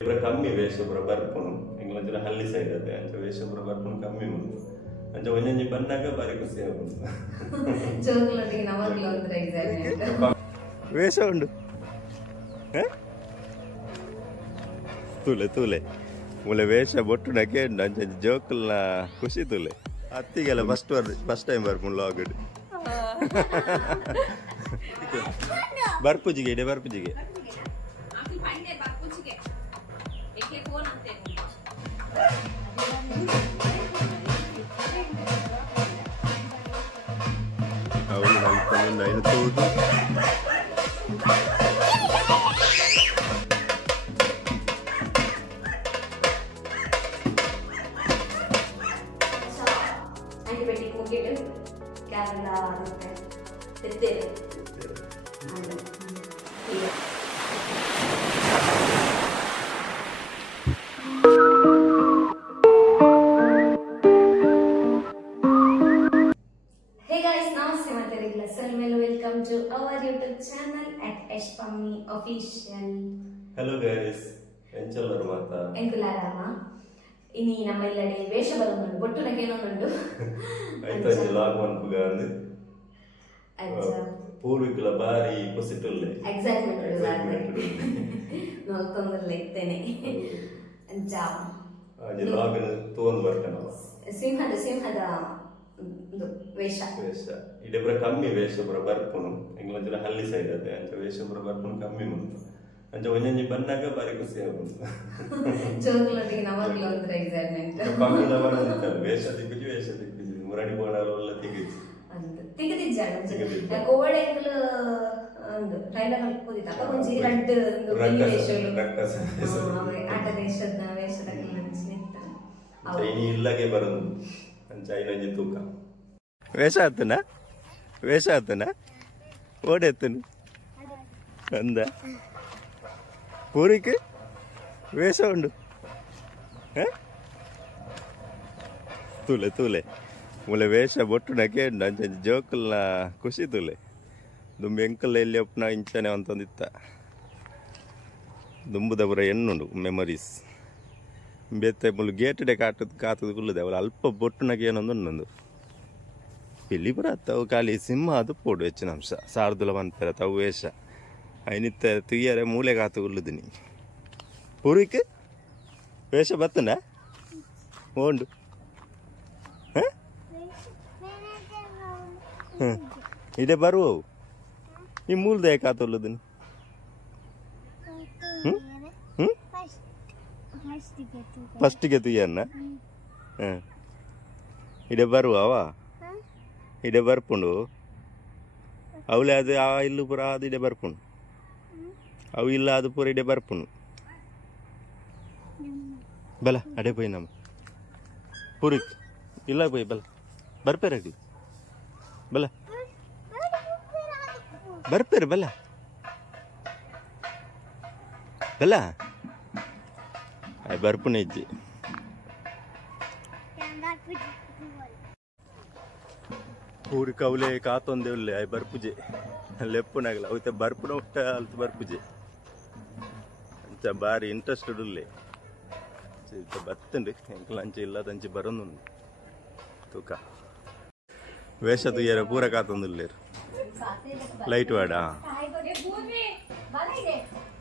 ಕಮ್ಮಿ ವೇಷಪುರ ಬರ್ಪುನು ಎಂಗ್ಲಂಚ ಹಳ್ಳಿ ಸೈಡ್ ಅದೇ ಅಂಚ ವೇಷಪುರ ಬರ್ಪುನು ಕಮ್ಮಿ ಉಂಟು ಅಂಚ ಒಂಜೊಂಜಿ ಬಂದಾಗ ಬಾರಿ ಖುಷಿ ಆಗುಂಟು ವೇಷ ಉಂಡು ತೂಲೆ ತೂಲೆ ಮುಲೆ ವೇಷ ಬೊಟ್ಟು ನಕೆ ಅಂಚ ಜೋಕಲ್ನ ಖುಷಿ ತೂಲೆ ಅತ್ತಿಗೆಲ್ಲ ಫಸ್ಟ್ ಟೈಮ್ ಬರ್ಪುನು ಲಾಗಡ್ ಬರ್ಪುಜಿಗೆ ಇದೆ ಬರ್ಪುಜಿಗೆ ಅವಳು ನಲ್ಕೊಂಡು ಐದು ತೂದು Welcome to our YouTube channel at Ashpami Official. Hello guys, enchalaru mata. Enkularama. Ini nama illade vesha barundu bottu nakenondu. Aitha vlog manpuga andu. Ajja. Purvikula bari positulle. Excitement varde. No tondurle ittene. Ajja. Aje vlog nu tuondu barkanava. Simhada ವೇಷ ಇಡೆಬ್ರ ಕಮ್ಮಿ ವೇಷಪುರ ಬರ್ಪುನು ಎಂಗ್ಲಂಚ ಹಳ್ಳಿ side ಅದೇ ಅಂಚ ವೇಷಪುರ ಬರ್ಪುನು ಕಮ್ಮಿ ಉಂಟು ಅಂಚ ಒಂಜೊಂಜಿ ಬಂದಾಗ ಬಾರಿ ಖುಷಿ ಆಗುಂಟು ಕಮ್ಮಿಲ ಬರೋದಿತ್ತಲ್ಲ ವೇಷ ತಿಕ್ಕುಜಿ ಮುರಡಿ ಬೋಡಾಲೆಲ್ಲ ತಿಗದಿಜ್ಜ ಕೋಡೆ ಟ್ರೈಲರ್ ಹಾಕೋದಿತ್ತ ಅಪ್ಪ ಒಂಜಿ ರಡ್ಡು ಆಟ ವೇಷದ ವೇಷದ ಇಲ್ಲಗೆ ಬರೋದು ಅಂಚ ಐನಂಜಿ ತೂಕ ವೇಷ ಆತನ ಓಡೆತ್ತನು ಅಂದ ಪೂರಿಕೆ ವೇಷ ಉಂಡು ತೂಲೆ ತೂಲೆ ಮುಲೆ ವೇಷ ಬೊಟ್ಟು ನಕೆ ಅಂಚ ಜೋಕಲ್ನ ಖುಷಿ ತೂಲೆ ದುಂಬು ಎಂಕಲ್ ಎಲ್ಲಿ ಒಪ್ಪನ ಇಂಚನೆ ಅಂತಂದಿತ್ತ ದುಂಬುದವರ ಎನ್ನುಂಡು ಮೆಮರೀಸ್ ಬೇತೆ ಮುಲು ಗೇಟಡೆ ಕಾತದ ಕುಲ್ಲದೆ ಅವಳು ಅಲ್ಪ ಬೊಟ್ಟುನಗೆ ಏನೊಂದು ನಂದು ಇಲ್ಲಿ ಬರತ್ತವು ಖಾಲಿ ಸಿಂಹ ಅದು ಪೋಡು ಹೆಚ್ಚಿನ ಅಂಶ ಸಾರ್ದುಲ ಬಂದ್ಪೆರ ತವು ವೇಷ ಐನಿತ್ತ ತುಯ್ಯರೆ ಮೂಲೆ ಕಾತು ಕುಲ್ಲುದಿನಿ ಪೂರ್ವಿಕ್ ವೇಷ ಬತ್ತನ ಓಂಡು ಇದೇ ಬರುವವು ಈ ಮೂಲದ ಕಾತುಲ್ಲುದಿನಿ ಫಸ್ಟಿಗೆ ತುಯ್ಯನ್ನ ಇಡೆ ಬರುವವ ಇಡೆ ಬರ್ಪುಂಡು ಅವಳೆ ಅದು ಆ ಇಲ್ಲು ಪುರ ಅದು ಇಡೆ ಬರ್ಪುಂಡು ಅವು ಇಲ್ಲ ಅದು ಪೂರ ಇಡೆ ಬರ್ಪುಂಡು ಬಲ ಅಡೆ ಪೋಯ್ ನಮ್ಮ ಪೂರಿಕ್ ಇಲ್ಲ ಪೋಯ್ ಬಲ ಬರ್ಪೇರಡಿ ಬಲ ಬರ್ಪೇರು ಬಲ ಬಲ ಬರ್ಪುನ ಇಜ್ಜಿ ಊರಿ ಕೌಲೆ ಕಾತೊಂದೆ ಉಳ್ಳೆ ಐ ಬರ್ಪುಜೆ ಲೆಪ್ಪುನಾಗಲ್ಲ ಅವತ್ತೆ ಬರ್ಪುನ ಉಟ್ಟ ಅಲ್ತ ಬರ್ಪುಜೆ ಅಂಚ ಬಾರಿ ಇಂಟ್ರೆಸ್ಟೆಡ್ ಉಳ್ಳೆ ಬತ್ತಂಡು ಎಂಕಲ್ ಅಂಚೆ ಇಲ್ಲದಂಚೆ ಬರೋದು ತೂಕ ವೇಷ ತುಯ್ಯರ ಪೂರ ಕಾತೊಂದುಲ್ಲೇರು ಲೈಟ್ ವಾಡ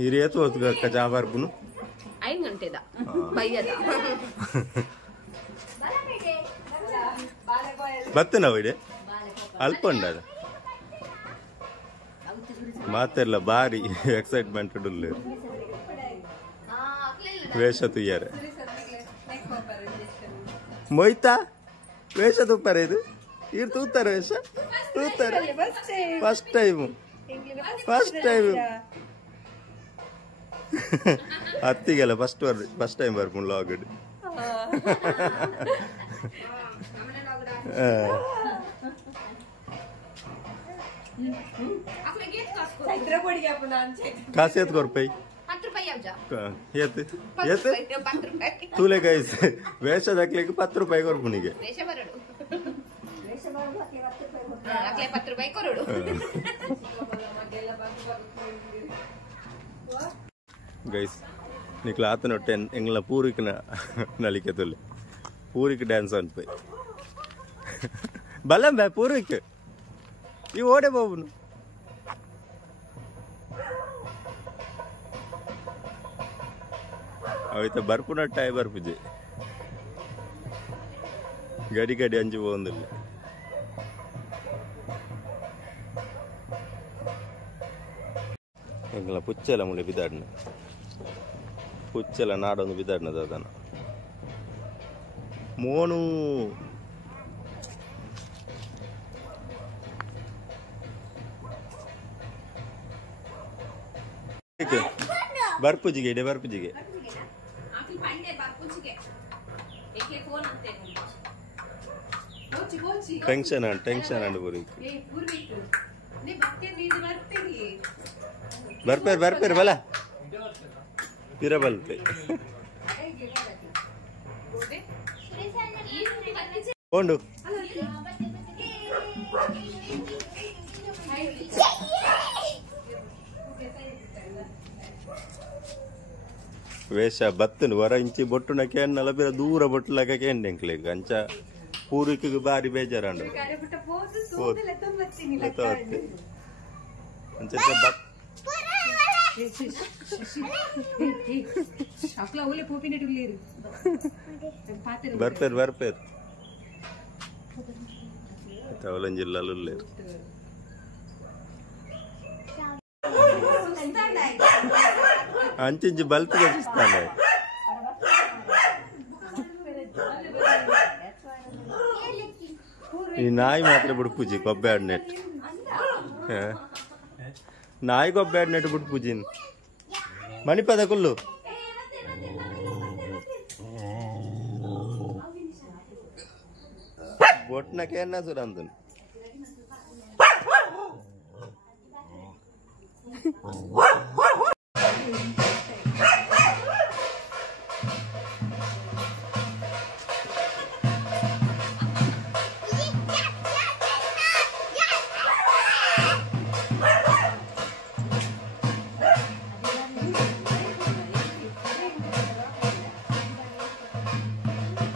ಹಿರಿ ಎತ್ತು ಹೊತ್ತು ಚಾ ಬರ್ಪುನು 5 ಗಂಟೆದ ಬೈಯದ ಬತ್ತನ ಇಡೆ ಅಲ್ಪ ಉಂಡದ ಮಾತೆಲ್ಲ ಬಾರಿ ಎಕ್ಸೈಟ್ಮೆಂಟ್ ಉಳ್ಳೆ ವೇಷ ತುಯ್ಯಾರೆ ಮೊಯ್ತಾ ವೇಷ ತುಪ್ಪಾರ ಇದು ಇವ್ರು ತೂತಾರೆ ವೇಷ ತೂತಾರೆ ಫಸ್ಟ್ ಟೈಮ್ ಅತ್ತಿಗೆಲ್ಲ ಫಸ್ಟ್ ಟೈಮ್ ಬರ್ಪುಂಡು ಲಾಗಡ್ ಕಾಸು ಎತ್ ಕೊರ್ಪೈ ತೂಲೆ ಗೈಸ್ ವೇಷ ಹಾಕ್ಲಿಕ್ಕೆ 10 ರೂಪಾಯಿ ಕೊರ್ಪುನಿಗೆ ಗೈಸ್ నీ క్లాత్ నొట్టే ఎంగళ పూరికి నలికెతుల్లి పూరికి డ్యాన్స్ అనిపోయి బలం బా పూరికి ఈ ఓడే బాబు నువ్వు ಅವೈತೆ ಬರ್ಪುನಟ್ಟಾಯಿ ಬರ್ಪುಜಿ ಗಡಿ ಗಡಿ ಅಂಜಿ ಹೋಗಿಲ್ಲ ಎಂಗಲ ಪುಚ್ಚೆಲ್ಲ ಮುಳ್ಳೆ ಬಿದ್ದಾಡ್ನ ಪುಚ್ಚೆಲ್ಲ ನಾಡೊಂದು ಬಿದ್ದಾಡ್ನದ ಅದನ್ನ ಮೋನು ಬರ್ಪುಜಿಗೆ ಇದೆ ಬರ್ಪುಜಿಗೆ ಟೆನ್ಷನ್ ಅಂಡ್ ಬರ್ಪೇರ್ ಬಲ ತೀರ ಬಲ್ತೆ ಕೊಂಡು ವೇಷ ಬತ್ತನು ಹೊರ ಇಂಚಿ ಬೊಟ್ಟುನ ಕೇನ್ ನಲಬಿರ ದೂರ ಬೊಟ್ಟಲಾಗ ಕೇಂಡ್ ಎಂಕ್ಲೆಗ್ ಅಂಚ ಪೂರ್ವಿಕಿಗೆ ಬಾರಿ ಬೇಜಾರಂಡು ಬರ್ಪೇರ್ ತವಲಂ ಜಿಲ್ಲಾಲು లేరు అంచించి బల్పు కట్టిస్తాను ఈ నాయి మాత్రం ఇప్పుడు పూజి కొబ్బాడినట్టు నాయి కొబ్బాడినట్టు ఇప్పుడు పూజిని మణిపదకుళ్ళు బొట్నకేనా చూడందు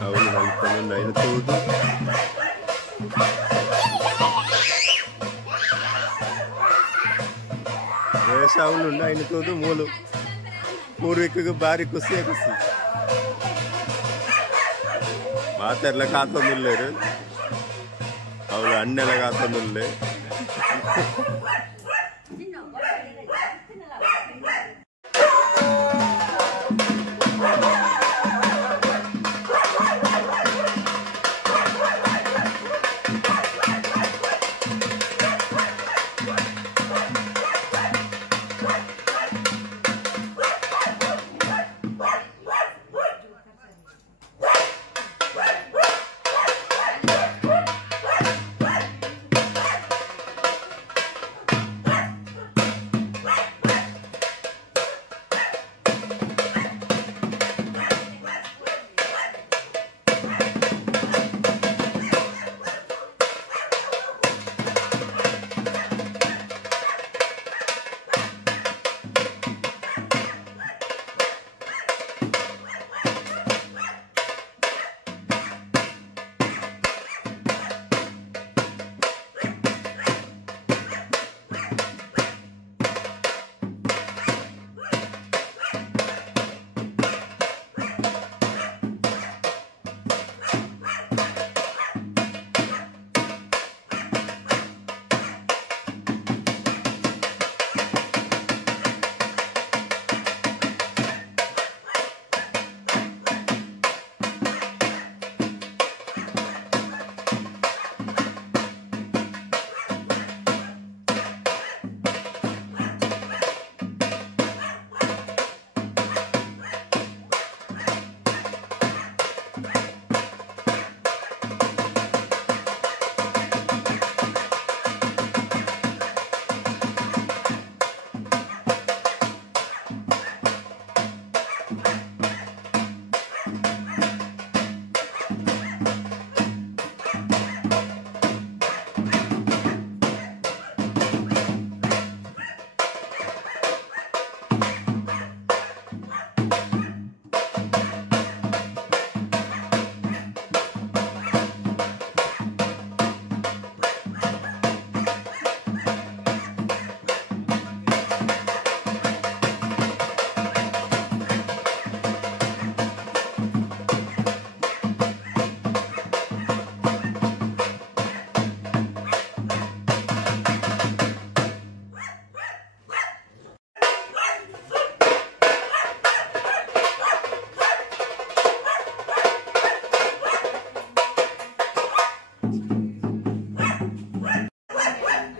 అవును నలుపుతుంది అయిన తోడు వేసావులు అయిన తోడు మూలు ಪೂರ್ವಿಕಿಗೆ ಬಾರಿ ಖುಷಿ ಮಾತೆಲ್ಲ ಕಾತೊಂದಿಲ್ಲೇರು ಅವಳು ಹಣ್ಣೆಲ್ಲ ಕಾತೊಂದಿಲ್ಲೆ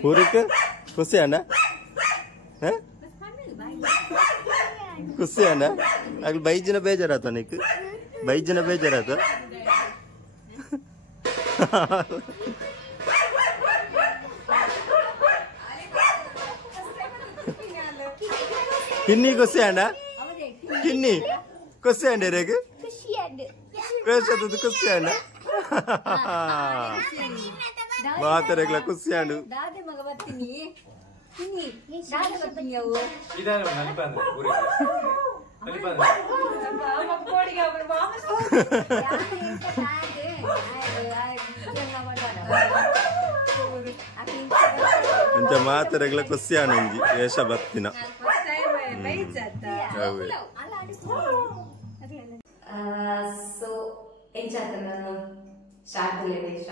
पूरिक खुशी है ना? हैं? खुशी है ना? अगल भाई जी ने भेजा रहा था निक, भाई जी ने भेजा रहा था। किन्नी खुशी है ना? किन्नी खुशी है ना रे के? कैसे तो खुशी है ना? बात रेगला खुशी है ना? दादे मगवत्ती नी किन्नी दादे बत्ती यावो इधर नली पांद पूरे नली पांद अब कोड़ी का ऊपर वापस यार इसका तांगे आय जंगा बड़ा इंत मात रेगला खुशी है ना जी ऐसा बत्तीना సో ఏం చేస్తున్నాను శారదలే వేష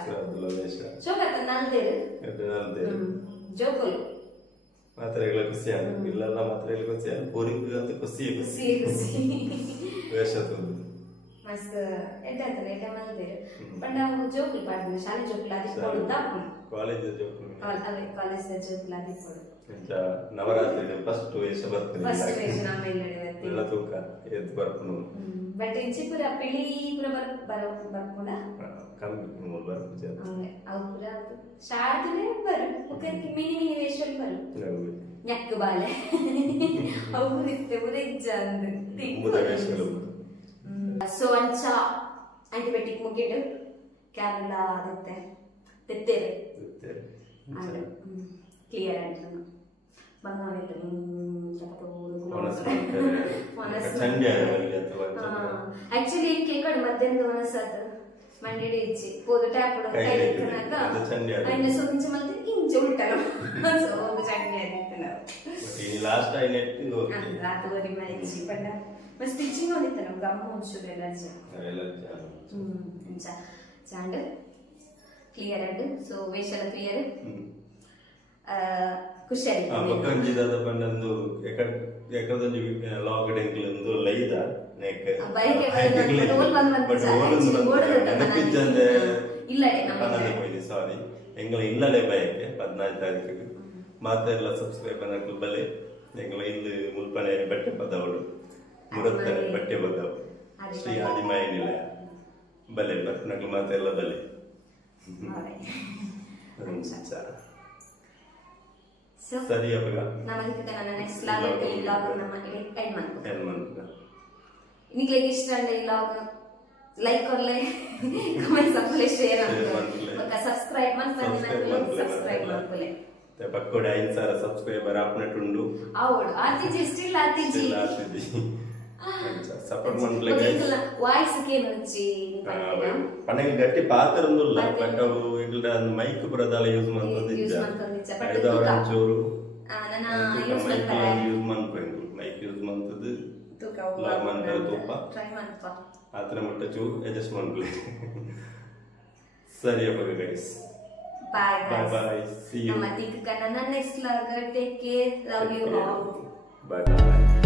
చూపత నల్దేరు జోకులు ಮಾತ್ರೆಗಳ ಖುಷಿಯಾಗ ಇಲ್ಲೆಲ್ಲ ಮಾತ್ರೆಗಳ ಖುಷಿಯಾಗ ಪೂರಿಗಂತ ಖುಷಿ ವೇಷತ್ತು ಮಸ್ತ್ ಎಂತಾಯ್ತಲ್ಲ ಏಟ ನಲ್ದೇರು ಬಟ್ ನಾವು ಜೋಕುಲು ಪಾಡ್ತೀವಿ ಶಾಲೆ ಜೋಕುಲು ಅದು ಕೊಡುತ್ತಾ ಕಾಲೇಜ್ ಜೋಕುಲು ಅದೇ ಕಾಲೇಜ್ ಜೋಕುಲು ಅದು ಕೊಡು ನವರಾತ್ರಿ ಫಸ್ಟ್ ವೇಷ ಬರ್ತದೆ ಫಸ್ಟ್ ವೇಷ ಆಮೇಲೆ ಎಲ್ಲ ತೂಕ ಎದ್ದು ಬರ್ಪನು ಬಟ್ ಇಂಚಿ ಪುರ ಪಿಳಿ ಪುರ ಬರ್ಪುಣ ಕಮ್ಮಿ ಬರ್ಪು ಅವು ಪುರ ಶಾರದಲೇ ಬರು ಒಕ್ಕರಿಗೆ ಮಿನಿ ಮಿನಿ ವೇಷಲ್ ಬರು ñak bale awu ritte ure jand ಮುದ ವೇಷಗಳು so ancha antibiotic mugidu kerala adette tettere ade clear antanu bannavettu actually ekadu madhyanda manasad ಮಂಡಿಡಿ ಇಚ್ಚಿ ಪೋದು ಟ್ಯಾಪುಡು ಕೈ ಇಕ್ಕನಾಗ ಅಯ್ನ ಸೊಂಚು ಮತ್ತೆ ಇಂಚು ಉಲ್ಟನು ಸೊ ಒಂದು ಚಟ್ನಿ ಆಗಿತ್ತು ನಾವು ಈ ಲಾಸ್ಟ್ ಐ ನೆಟ್ ರಾತು ವರಿ ಮಾಡಿಸಿ ಪಂಡ ಮಸ್ತ್ ಸ್ಟಿಚಿಂಗ್ ಹೊಡಿತ ನಾವು ಗಮ್ಮ ಮುಚ್ಚುದು ಎಲ್ಲ ಇಂಚ ಚಾಂಡ್ ಕ್ಲಿಯರ್ ಆಡ್ ಸೊ ವೇಷಲ ಕ್ಲಿಯರ್ ಖುಷಿ ಆಯ್ತು ಮಕ್ಕಂಜಿದಾದ ಪಂಡಂದು ಯಾಕಂದ್ರೆ ಲಾಗ್ ಡೆಂಗ್ಲಂದು ಲೈದ ಸಾರಿ ಎಂಗಳ ಇಲ್ಲಲೇ ಬಯಕೆ 14 ತಾರೀಕಿಗೆ ಮಾತೆಲ್ಲ ಸಬ್ಸ್ಕ್ರೈಬರ್ ಬಲೆ ಎಂಗಳ ಇಲ್ಲಿ ಮುಲ್ಪನೆ ಬಟ್ಟೆ ಪದವಳು ಮುರತ್ತನೆ ಬಟ್ಟೆ ಪದವು ಶ್ರೀ ಆದಿಮಾಯನಿಲ್ಲ ಬಲೆ ಬರ್ನಗಳು ಮಾತೆಲ್ಲ ಬಲೆ ಸರಿ ಅವಾಗ ನಮಗೆ ನನ್ನ ನೆಕ್ಸ್ಟ್ ಲಾಗ್ ನಮಗೆ ಎಂಡ್ ಮಾಡ್ಬೇಕು ನಿಮಗೆ ಇಷ್ಟ ಅಂದ್ರೆ ಲಾಗ್ ಲೈಕ್ ಕೊರ್ಲೆ ಕಮೆಂಟ್ ಸಪ್ಲೆ ಶೇರ್ ಮಾಡ್ಕೊಳ್ಳಿ ಸಬ್ಸ್ಕ್ರೈಬ್ ಮಾಡ್ಕೊಳ್ಳಿ ಸಬ್ಸ್ಕ್ರೈಬ್ ಮಾಡ್ಕೊಳ್ಳಿ ಪಕ್ಕೋಡೆ 5000 ಸಬ್ಸ್ಕ್ರೈಬರ್ ಆಪ್ನಟುಂಡು ಅವಳು ಆತಿಜಿ ಸ್ಟಿಲ್ ಆತಿಜಿ ಸಪೋರ್ಟ್ ಮಾಡ್ಕೊಳ್ಳಿ ಗೈಸ್ ವಾಯ್ಸ್ ಕೇನು వచ్చి ಪಣಗೆ ಗಟ್ಟಿ ಪಾತರಂದುಲ್ಲ ಬಟ್ ಅವು ಇಗ್ಲ ಮೈಕ್ ಬರದಲ್ಲ ಯೂಸ್ ಮಾಡ್ಕೊಂಡಿದ್ದ ಐದವರ ಚೂರು ನನ್ನ ಯೂಸ್ ಮಾಡ್ತಾರೆ ಯೂಸ್ ಮಾಡ್ಕೊಂಡು ಮೈಕ್ ಯೂಸ್ ಮಾಡ್ತದು ಲಾಗ್ ಮಾಡ್ತಾರೆ ತುಪ್ಪ ಟ್ರೈ ಮಾಡ್ಪ ಆತರ ಮಟ್ಟ ಚೂರು ಅಡ್ಜಸ್ಟ್ ಮಾಡ್ಕೊಳ್ಳಿ ಸರಿ ಅವಾಗ guys bye bye see you ನಮ್ಮ ತಿಕ್ಕ ನನ್ನ next vlog take care love you all bye bye